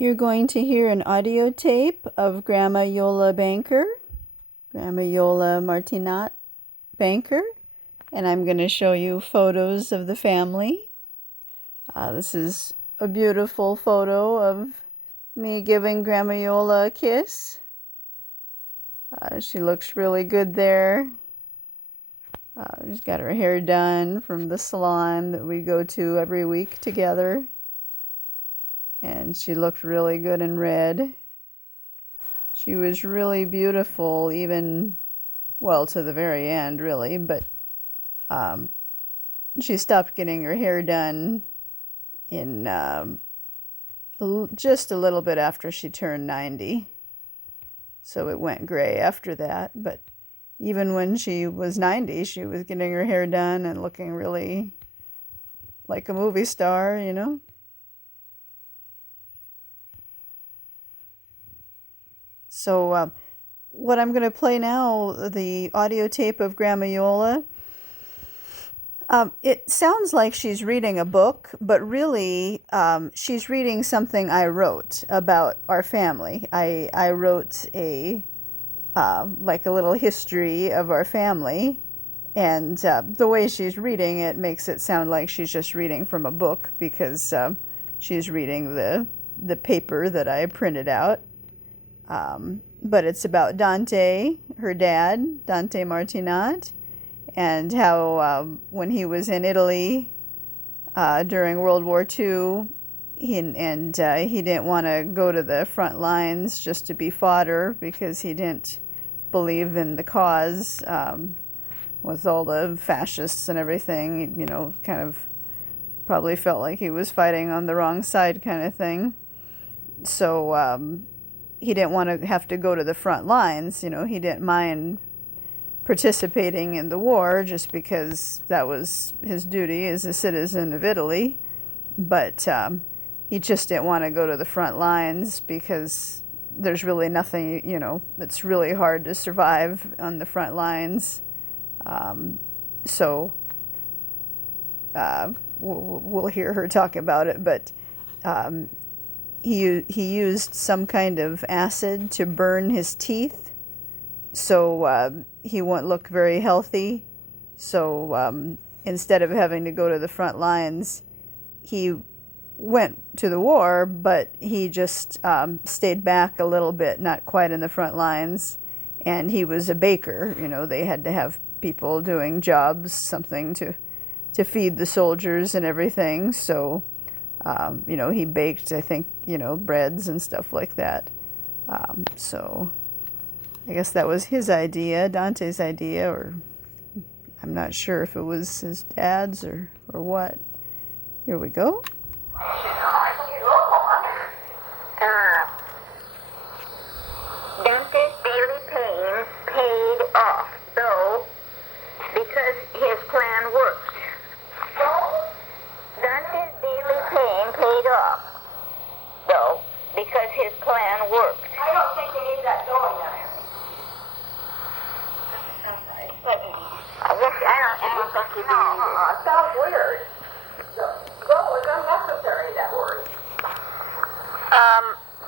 You're going to hear an audio tape of Grandma Iole Banker, Grandma Iole Martinat Banker, and I'm going to show you photos of the family. This is a beautiful photo of me giving Grandma Iole a kiss. She looks really good there. She's got her hair done from the salon that we go to every week together. And she looked really good in red. She was really beautiful, even, well, to the very end, really, but she stopped getting her hair done in just a little bit after she turned 90. So it went gray after that, but even when she was 90, she was getting her hair done and looking really like a movie star, you know? So what I'm going to play now, the audio tape of Grandma Iole. It sounds like she's reading a book, but really she's reading something I wrote about our family. I wrote like a little history of our family, and the way she's reading it makes it sound like she's just reading from a book, because she's reading the paper that I printed out. But it's about Dante, her dad, Dante Martinat, and how when he was in Italy during World War II, he didn't want to go to the front lines just to be fodder, because he didn't believe in the cause with all the fascists and everything. You know, kind of probably felt like he was fighting on the wrong side kind of thing. So he didn't want to have to go to the front lines. You know, he didn't mind participating in the war just because that was his duty as a citizen of Italy. But he just didn't want to go to the front lines because there's really nothing, you know, it's really hard to survive on the front lines. So we'll hear her talk about it, but he used some kind of acid to burn his teeth, so he won't look very healthy. So instead of having to go to the front lines, he went to the war, but he just stayed back a little bit, not quite in the front lines. And he was a baker. You know, they had to have people doing jobs, something to feed the soldiers and everything. So you know, he baked, I think, you know, breads and stuff like that. So I guess that was his idea, Dante's idea, or I'm not sure if it was his dad's or what. Here we go. Dante's daily pain paid off, though, because his plan worked. Dante's daily pain paid off, though, because his plan worked. I don't think they need that going there. I don't think you do. It sounds weird. Go is unnecessary, that word.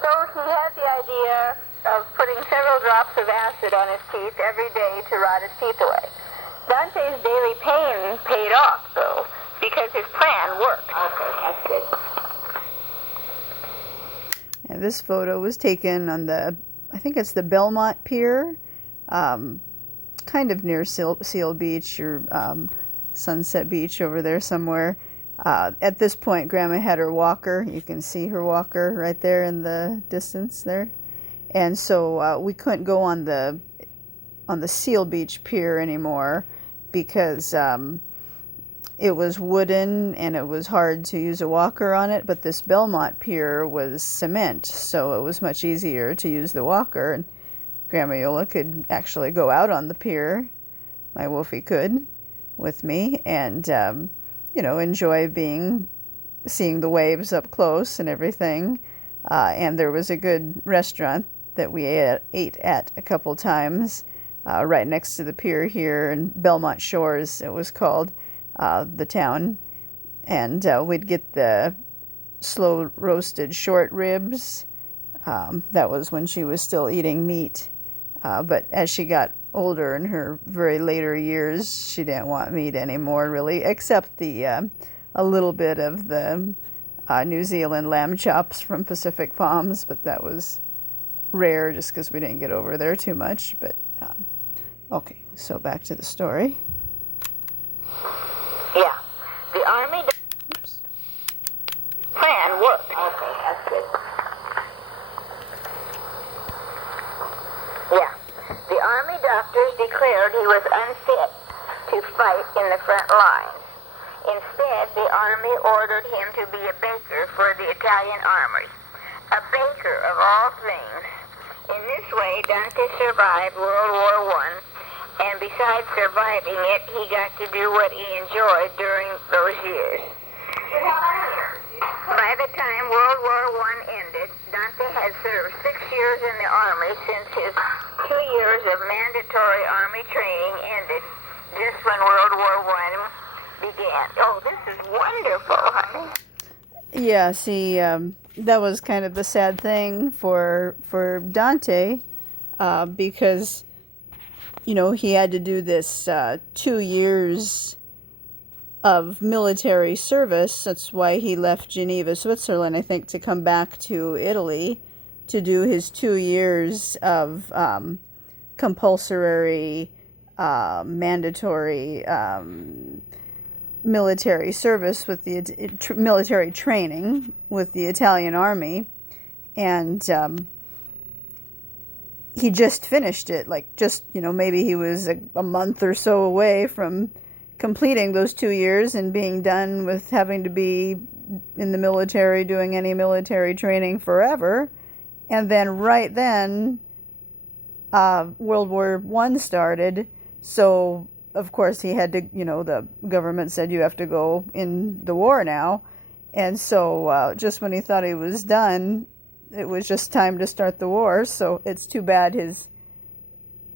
So he had the idea of putting several drops of acid on his teeth every day to rot his teeth away. Dante's daily pain paid off, though, because his plan worked. Okay, that's good. And this photo was taken on the, I think it's the Belmont Pier, kind of near Seal Beach or Sunset Beach over there somewhere. At this point, Grandma had her walker. You can see her walker right there in the distance there. And so we couldn't go on the Seal Beach Pier anymore because it was wooden and it was hard to use a walker on it. But this Belmont Pier was cement, so it was much easier to use the walker. And Grandma Iole could actually go out on the pier, my Wolfie could, with me, and you know, enjoy seeing the waves up close and everything. And there was a good restaurant that we ate at a couple times right next to the pier here in Belmont Shores, it was called, the town. And we'd get the slow roasted short ribs. That was when she was still eating meat. But as she got older in her very later years, she didn't want meat anymore, really, except a little bit of the New Zealand lamb chops from Pacific Palms, but that was rare just because we didn't get over there too much. But okay, so back to the story. Yeah. The Army plan worked. Okay, that's good. Yeah. The Army doctors declared he was unfit to fight in the front lines. Instead, the Army ordered him to be a baker for the Italian army. A baker of all things. In this way, Dante survived World War I, and besides surviving it, he got to do what he enjoyed during those years. By the time World War I ended, Dante had served 6 years in the Army since his 2 years of mandatory Army training ended just when World War I began. Oh, this is wonderful, honey. Yeah, see, that was kind of the sad thing for Dante, because, you know, he had to do this 2 years of military service. That's why he left Geneva, Switzerland, I think, to come back to Italy to do his 2 years of compulsory, mandatory military service with the military training with the Italian army. And he just finished it, like, just, you know, maybe he was a month or so away from completing those 2 years and being done with having to be in the military, doing any military training forever. And then right then, World War I started. So, of course, he had to, you know, the government said you have to go in the war now. And so just when he thought he was done, it was just time to start the war. So it's too bad his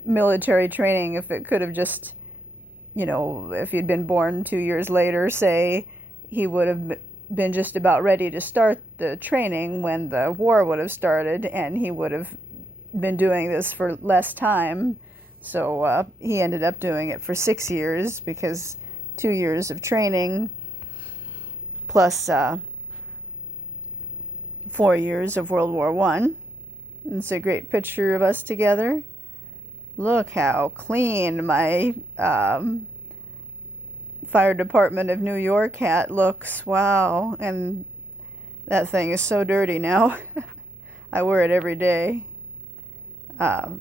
military training, if it could have just, you know, if he'd been born 2 years later, say, he would have been just about ready to start the training when the war would have started, and he would have been doing this for less time. So he ended up doing it for 6 years, because 2 years of training plus 4 years of World War I. It's a great picture of us together. Look how clean my Fire Department of New York hat looks. Wow. And that thing is so dirty now. I wear it every day. Our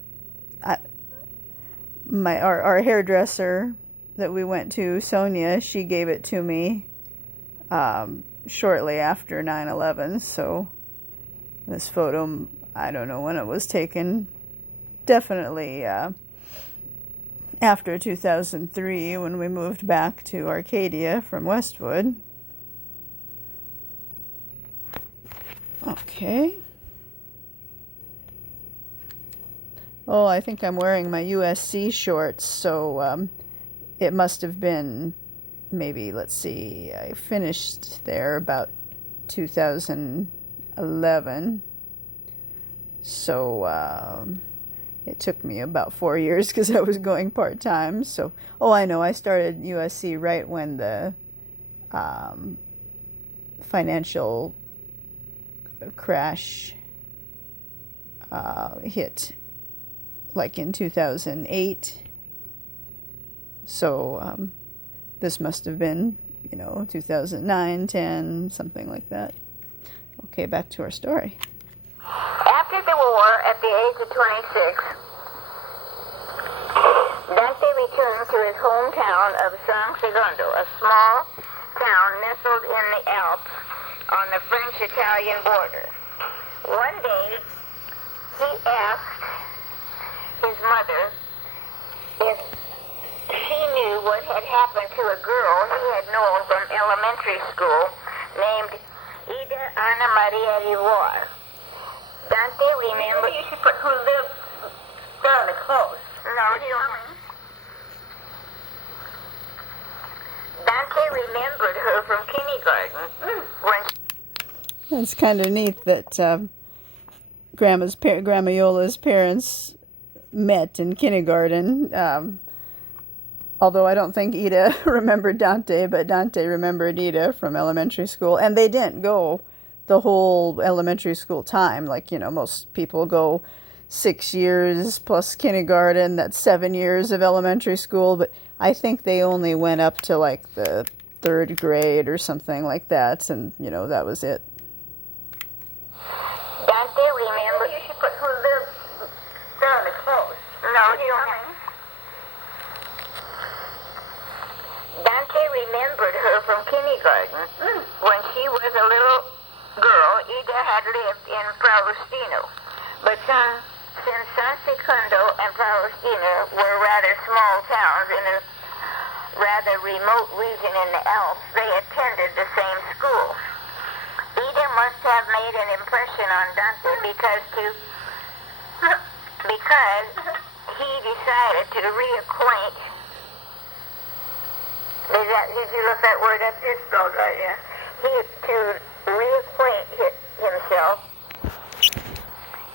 hairdresser that we went to, Sonia, she gave it to me shortly after 9/11. So this photo, I don't know when it was taken. Definitely after 2003, when we moved back to Arcadia from Westwood. Okay. Oh, I think I'm wearing my USC shorts, so it must have been, maybe, let's see, I finished there about 2011. So it took me about 4 years because I was going part-time. So, oh, I know, I started USC right when the financial crash hit, like in 2008. So this must have been, 2009, 10, something like that. Okay, back to our story. After the war, at the age of 26, Dante returned to his hometown of San Segundo, a small town nestled in the Alps on the French-Italian border. One day, he asked his mother if she knew what had happened to a girl he had known from elementary school named Ida Martinat. Dante remembered... Maybe you should put who lives fairly close. No, you don't. Dante remembered her from kindergarten when It's kind of neat that Grandma Iola's parents met in kindergarten. Although I don't think Ida remembered Dante, but Dante remembered Ida from elementary school. And they didn't go the whole elementary school time. Like, most people go 6 years plus kindergarten. That's 7 years of elementary school. But I think they only went up to like the 3rd grade or something like that. And, that was it. Dante remembered. You should put who lives down the close. No, you don't have. Dante remembered her from kindergarten. When she was a little girl, Ida had lived in Faustino. But since San Secundo and Faustino were rather small towns in a rather remote region in the Alps, they attended the same school. Ida must have made an impression on Dante because he decided to reacquaint. Did you look that word up? It's spelled right, yeah. To reacquaint himself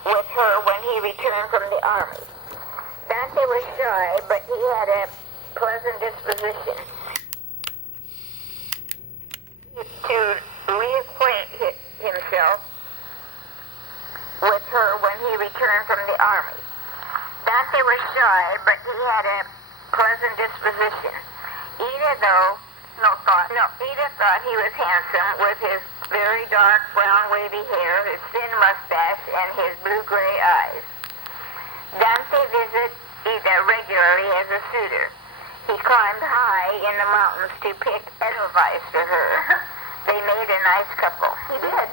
with her when he returned from the army. Dante was shy, but he had a pleasant disposition. To reacquaint himself with her when he returned from the army. Dante was shy, but he had a pleasant disposition. Ida thought he was handsome with his very dark brown wavy hair, his thin mustache, and his blue-gray eyes. Dante visited Ida regularly as a suitor. He climbed high in the mountains to pick edelweiss for her. They made a nice couple. He did.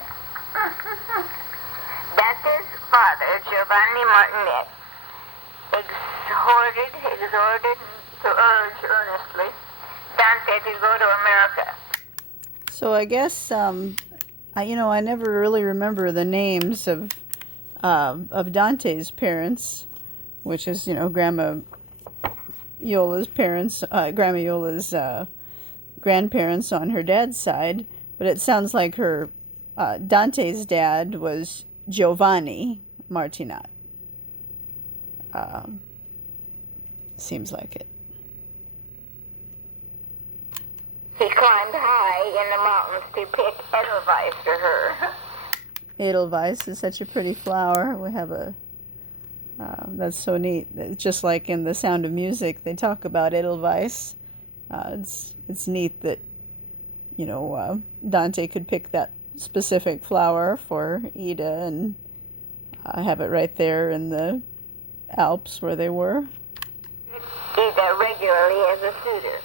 Dante's father, Giovanni Martinat, exhorted to urge earnestly Dante to go to America. So I guess I never really remember the names of Dante's parents, which is Grandma Iola's parents, Grandma Iola's grandparents on her dad's side. But it sounds like her Dante's dad was Giovanni Martinat. Seems like it. He climbed high in the mountains to pick edelweiss for her. Edelweiss is such a pretty flower. We have that's so neat. It's just like in The Sound of Music, they talk about edelweiss. It's neat that Dante could pick that specific flower for Ida and have it right there in the Alps where they were. Ida regularly as a suitor.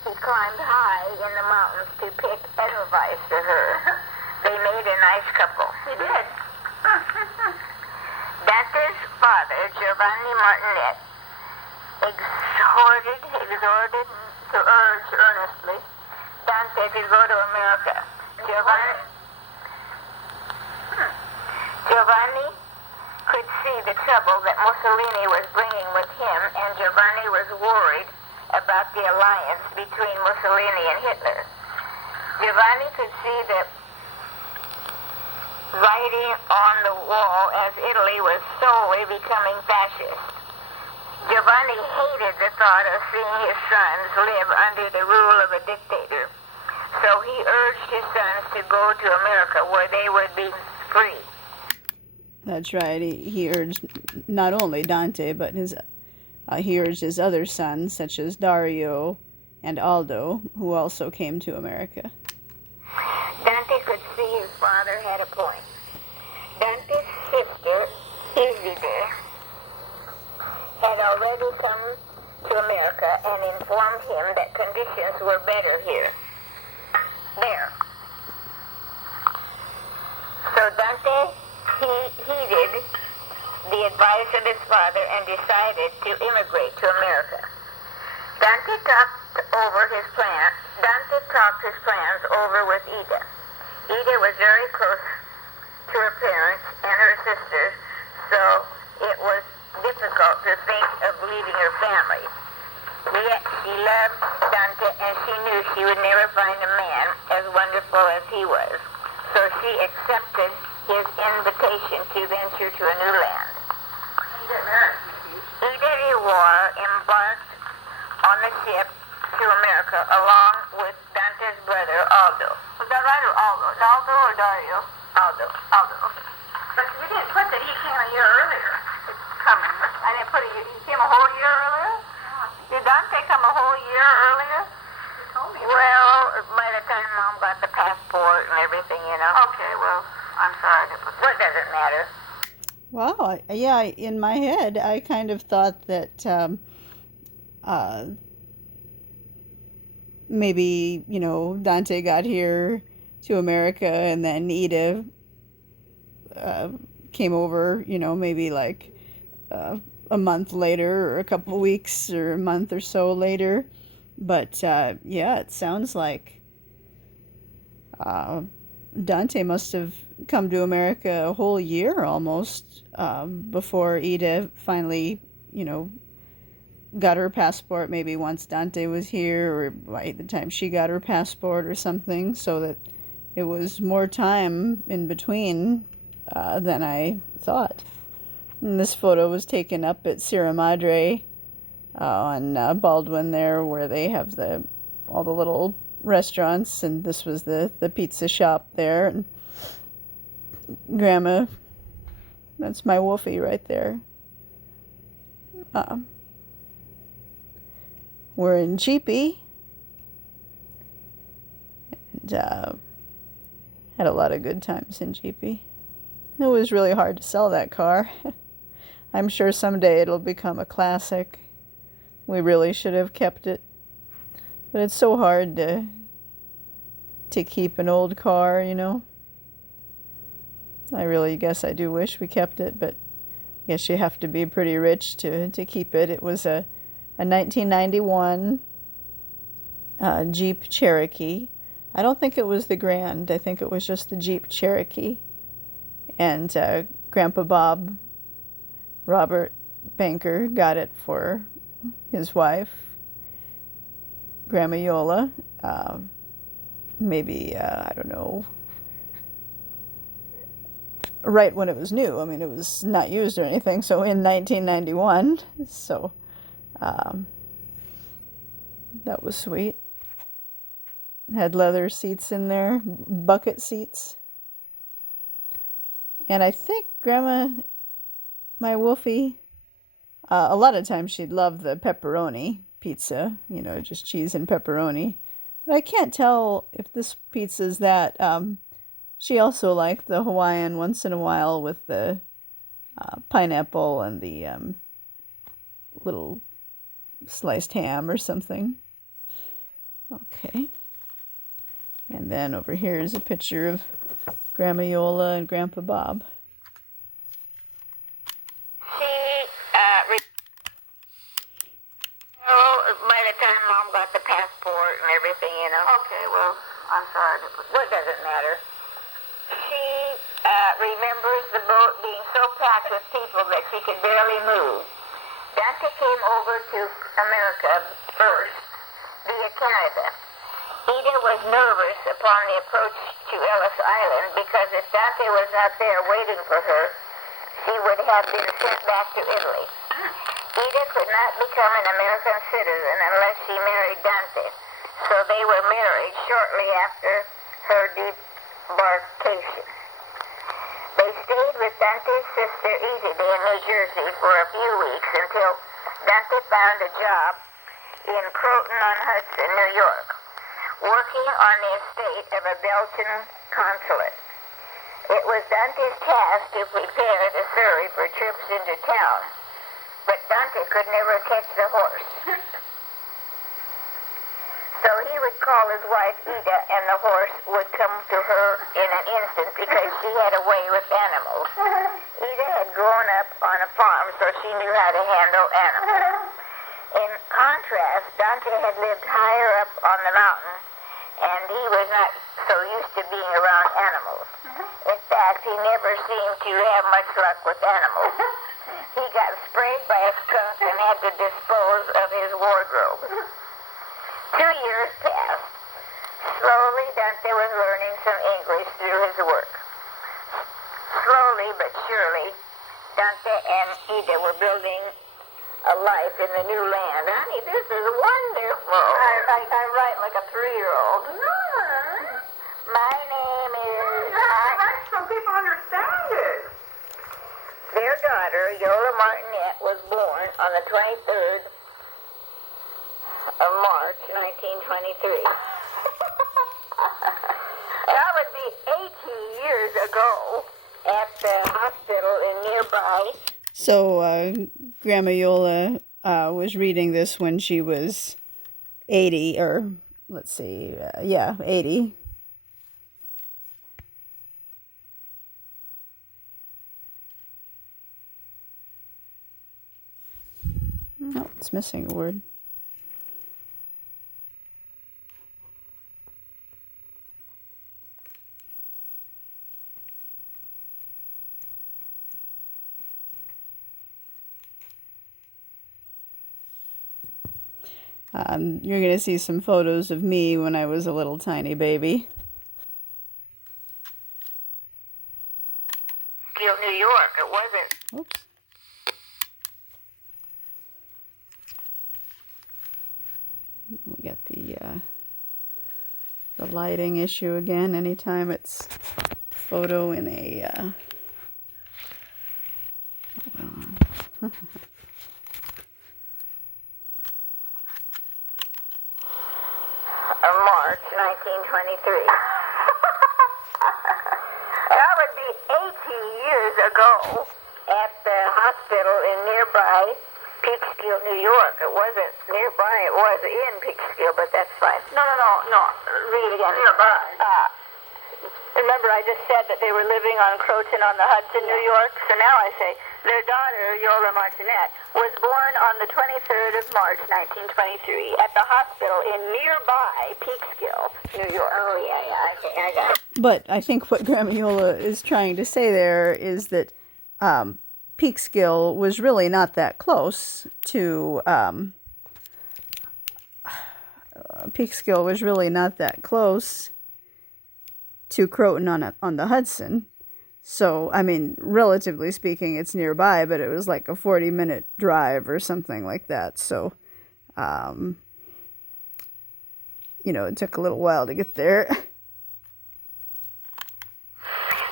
He climbed high in the mountains to pick edelweiss for her. They made a nice couple. He did. Dante's father, Giovanni Martinat, exhorted to urge earnestly Dante to go to America. Giovanni could see the trouble that Mussolini was bringing with him, and Giovanni was worried about the alliance between Mussolini and Hitler. Giovanni could see the writing on the wall as Italy was slowly becoming fascist. Giovanni hated the thought of seeing his sons live under the rule of a dictator, so he urged his sons to go to America where they would be free. That's right. He urged not only Dante, but he urged his other sons, such as Dario and Aldo, who also came to America. Dante could see his father had a point. Dante's sister, Ida, had already come to America and informed him that conditions were better here. There. So Dante heeded the advice of his father and decided to immigrate to America. Dante talked his plans over with Ida. Ida was very close to her parents and her sisters, so it was difficult to think of leaving her family. Yet she loved Dante, and she knew she would never find a man as wonderful as he was. so she accepted his invitation to venture to a new land. Ida embarked on the ship to America along with Dante's brother Aldo. Was that right, or Aldo? Aldo or Dario? Aldo. Aldo, okay. But we didn't put that he came a year earlier. It's coming. I didn't put he came a whole year earlier? Did Dante come a whole year earlier? You told me. Well, by the time Mom got the passport and everything, you know. Okay, well, I'm sorry I didn't put that. What does it matter? Wow, yeah, in my head, I kind of thought that maybe, Dante got here to America and then Ida came over, maybe like a month later or a couple of weeks or a month or so later. But yeah, it sounds like Dante must have come to America a whole year almost before Ida finally, got her passport, maybe once Dante was here or by the time she got her passport or something, so that it was more time in between than I thought. And this photo was taken up at Sierra Madre on Baldwin there, where they have all the little restaurants, and this was the pizza shop there. And Grandma, that's my Wolfie right there. We're in Jeepy, and had a lot of good times in Jeepy. It was really hard to sell that car. I'm sure someday it'll become a classic. We really should have kept it. But it's so hard to keep an old car, I really guess I do wish we kept it, but I guess you have to be pretty rich to keep it. It was a 1991 Jeep Cherokee. I don't think it was the Grand. I think it was just the Jeep Cherokee. And Grandpa Bob, Robert Banker, got it for his wife, Grandma Iole, maybe, I don't know, right when it was new. I mean, it was not used or anything, so in 1991. So that was sweet. Had leather seats in there, bucket seats. And I think Grandma, my Wolfie, a lot of times she'd love the pepperoni pizza, just cheese and pepperoni. But I can't tell if this pizza's that. She also liked the Hawaiian once in a while with the pineapple and the little sliced ham or something. Okay. And then over here is a picture of Grandma Iole and Grandpa Bob. By the time Mom got the passport and everything, Okay, well, I'm sorry I didn't put that. What does it matter? She remembers the boat being so packed with people that she could barely move. Dante came over to America first via Canada. Ida was nervous upon the approach to Ellis Island because if Dante was not there waiting for her, she would have been sent back to Italy. Ida could not become an American citizen unless she married Dante, so they were married shortly after her debarkation. They stayed with Dante's sister Ida in New Jersey for a few weeks until Dante found a job in Croton-on-Hudson, New York, working on the estate of a Belgian consulate. It was Dante's task to prepare the surrey for trips into town, but Dante could never catch the horse. So he would call his wife Ida, and the horse would come to her in an instant because she had a way with animals. Ida had grown up on a farm, so she knew how to handle animals. In contrast, Dante had lived higher up on the mountain, and he was not so used to being around animals. In fact, he never seemed to have much luck with animals. He got sprayed by a skunk and had to dispose of his wardrobe. 2 years passed. Slowly Dante was learning some English through his work. Slowly but surely, Dante and Ida were building a life in the new land. Honey, this is wonderful. I write like a 3-year-old. My name is... Write so people understand it. Their daughter, Iole Banker, was born on the 23rd of March, 1923. That would be 80 years ago at the hospital in nearby. So Grandma Iole was reading this when she was 80, or let's see, 80. No, it's missing a word. You're going to see some photos of me when I was a little tiny baby. Still New York, it wasn't. Oops. We got the lighting issue again. Anytime it's photo in a Of March 1923. That would be 80 years ago at the hospital in nearby Peekskill, New York. It wasn't nearby, it was in Peekskill, but that's fine. No. Read again. Nearby. Remember I just said that they were living on Croton on the Hudson, New York? So now I say, their daughter, Iole Martinat, was born on the 23rd of March, 1923, at the hospital in nearby Peekskill, New York. Oh, yeah, okay, I got it. But I think what Grandma Iole is trying to say there is that Peekskill was really not that close to Peekskill was really not that close to Croton on the Hudson. So, I mean, relatively speaking, it's nearby, but it was like a 40-minute drive or something like that. So, it took a little while to get there.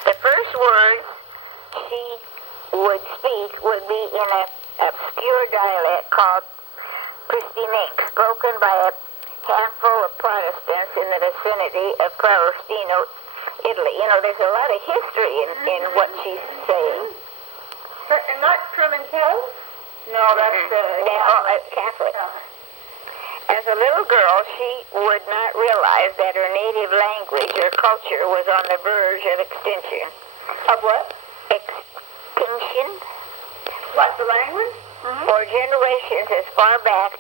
The first words she would speak would be in an obscure dialect called Pristinenc, spoken by a handful of Protestants in the vicinity of Prorostino, Italy. There's a lot of history in what she's saying. And not Pimentel? No, that's Catholic. As a little girl, she would not realize that her native language or culture was on the verge of extinction. Of what? Extinction? What, the language? For generations as far back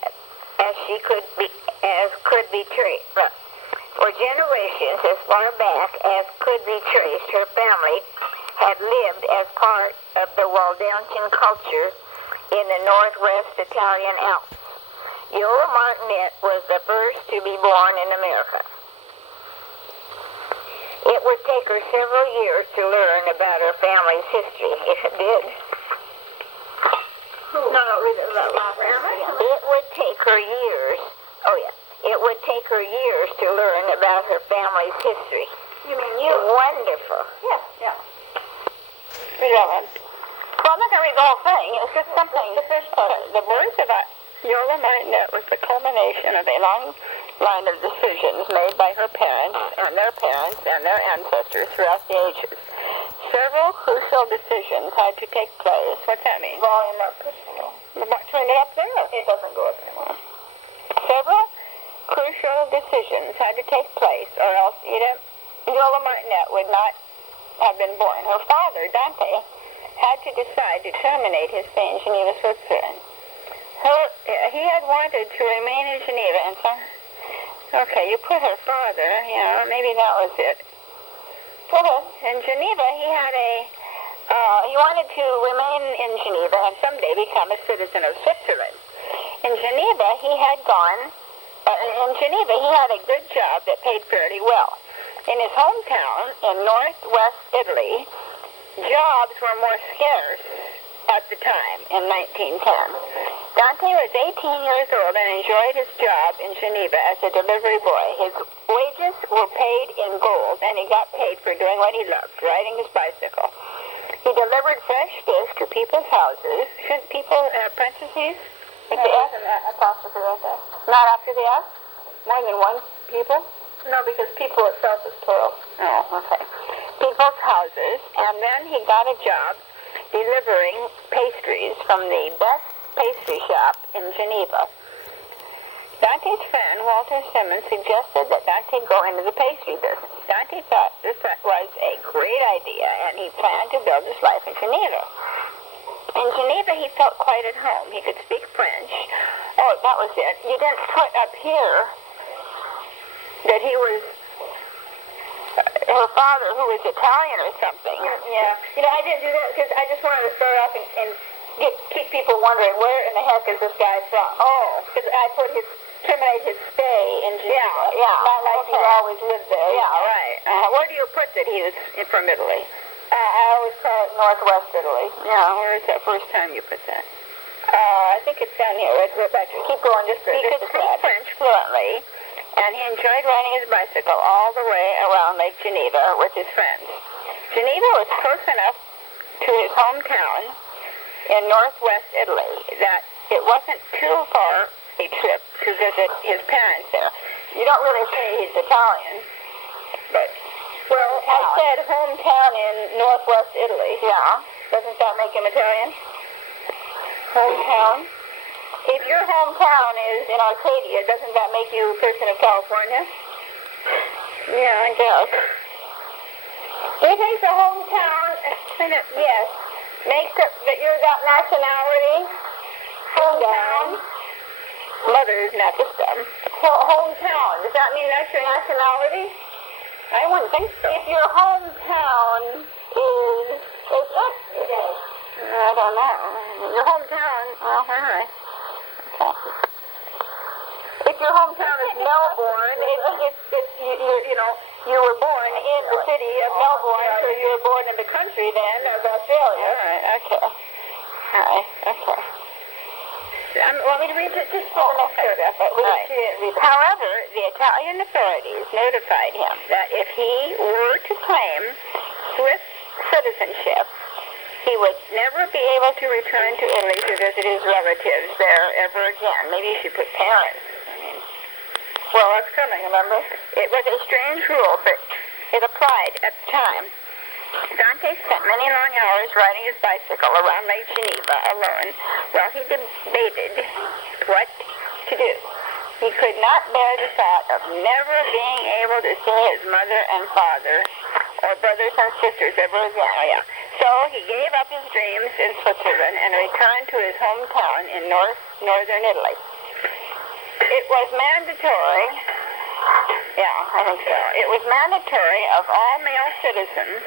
as could be traced. For generations as far back as could be traced, her family had lived as part of the Waldensian culture in the northwest Italian Alps. Iole Martinat was the first to be born in America. It would take her several years to learn about her family's history, if it did. No, read it about my family. It would take her years. It would take her years to learn about her family's history. You mean you? Wonderful. Yeah. Read that one. Well, I'm not going to read the whole thing. It's just something. The first part. The words of Iole Banker was the culmination of a long line of decisions made by her parents and their ancestors throughout the ages. Several crucial decisions had to take place. What's that mean? Volume up. Turn it up there. It doesn't go up anymore. Several crucial decisions had to take place, or else Iole Martinat would not have been born. Her father, Dante, had to decide to terminate his stay in Geneva, Switzerland. He had wanted to remain in Geneva, and so... Okay, you put her father, maybe that was it. In Geneva, he wanted to remain in Geneva and someday become a citizen of Switzerland. In Geneva, he had a good job that paid fairly well. In his hometown in northwest Italy, jobs were more scarce at the time in 1910. Dante was 18 years old and enjoyed his job in Geneva as a delivery boy. His wages were paid in gold, and he got paid for doing what he loved, riding his bicycle. He delivered fresh fish to people's houses. Shouldn't people have parentheses? With the S? Apostrophe right there. Not after the S? More than one people? No, because people itself is plural. Oh, okay. People's houses, and then he got a job delivering pastries from the best pastry shop in Geneva. Dante's friend, Walter Simmons, suggested that Dante go into the pastry business. Dante thought this was a great idea, and he planned to build his life in Geneva. In Geneva, he felt quite at home. He could speak French. Oh, that was it. You didn't put up here that he was her father, who was Italian or something. Yeah. You know, I didn't do that because I just wanted to start off and keep people wondering, where in the heck is this guy from? Oh. Because I put terminate his stay in Geneva. Yeah. Not like he always lived there. Yeah, right. Where do you put that he was from Italy? I always call it northwest Italy. Yeah, where is that first time you put that? I think it's down here. Let's go back. Keep going just a He could speak French fluently, and he enjoyed riding his bicycle all the way around Lake Geneva with his friends. Geneva was close enough to his hometown in northwest Italy that it wasn't too far a trip to visit his parents there. You don't really say he's Italian, but... Well, I said hometown in northwest Italy. Yeah. Doesn't that make him Italian? Hometown? If your hometown is in Arcadia, doesn't that make you a person of California? Yeah, I guess. Do you think the hometown, yes, makes it that you're that nationality? Hometown? Mother's not this dumb. Hometown, does that mean that's your nationality? I wouldn't think so. If your hometown is what today? I don't know. Your hometown, well, all right. Okay. If your hometown is Melbourne, you were born in the city of Melbourne, so you were born in the country then of Australia. All right, okay. All right, okay. Want me to read just the next paragraph? However, the Italian authorities notified him that if he were to claim Swiss citizenship, he would never be able to return to Italy to visit his relatives there ever again. Maybe you should put parents. Well, that's coming, remember? It was a strange rule, but it applied at the time. Dante spent many long hours riding his bicycle around Lake Geneva alone while he debated what to do. He could not bear the thought of never being able to see his mother and father or brothers and sisters ever again. Oh, yeah. So he gave up his dreams in Switzerland and returned to his hometown in northern Italy. It was mandatory, I think so. It was mandatory of all male citizens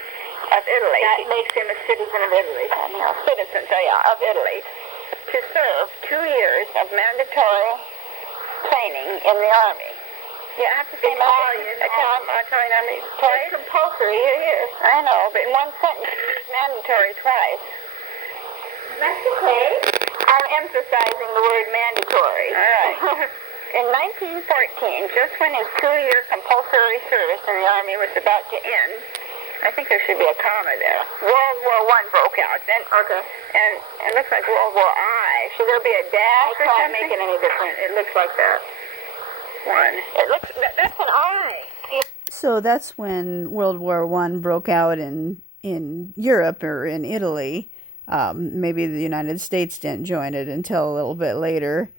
of Italy. That makes him a citizen of Italy. Citizens, of Italy, to serve 2 years of mandatory training in the army. You have to say Italian army twice. It's compulsory here. I know, but in one sentence, it's mandatory twice. That's okay. I'm emphasizing the word mandatory. All right. In 1914, just when his 2-year compulsory service in the army was about to end, I think there should be a comma there. World War I broke out. Then, and it looks like World War I. Should there be a dash or something? I can't make it any different. It looks like that. It looks, that's an I. So that's when World War I broke out in Europe or in Italy. Maybe the United States didn't join it until a little bit later.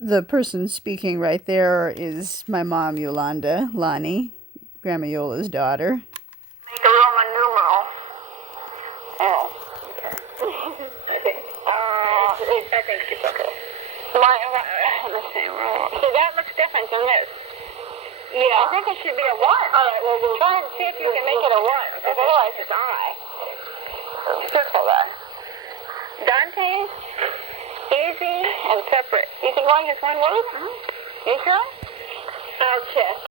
The person speaking right there is my mom, Yolanda, Lonnie, Grandma Yola's daughter. Make a Roman numeral. Oh, okay. I think it's okay. Let's see. So that looks different than this. Yeah. I think it should be a 1. All right, well, we'll try and see if you can make it a 1, because otherwise it's I. Circle that. Dante, easy and separate. You think going is one word? You sure? I'll check.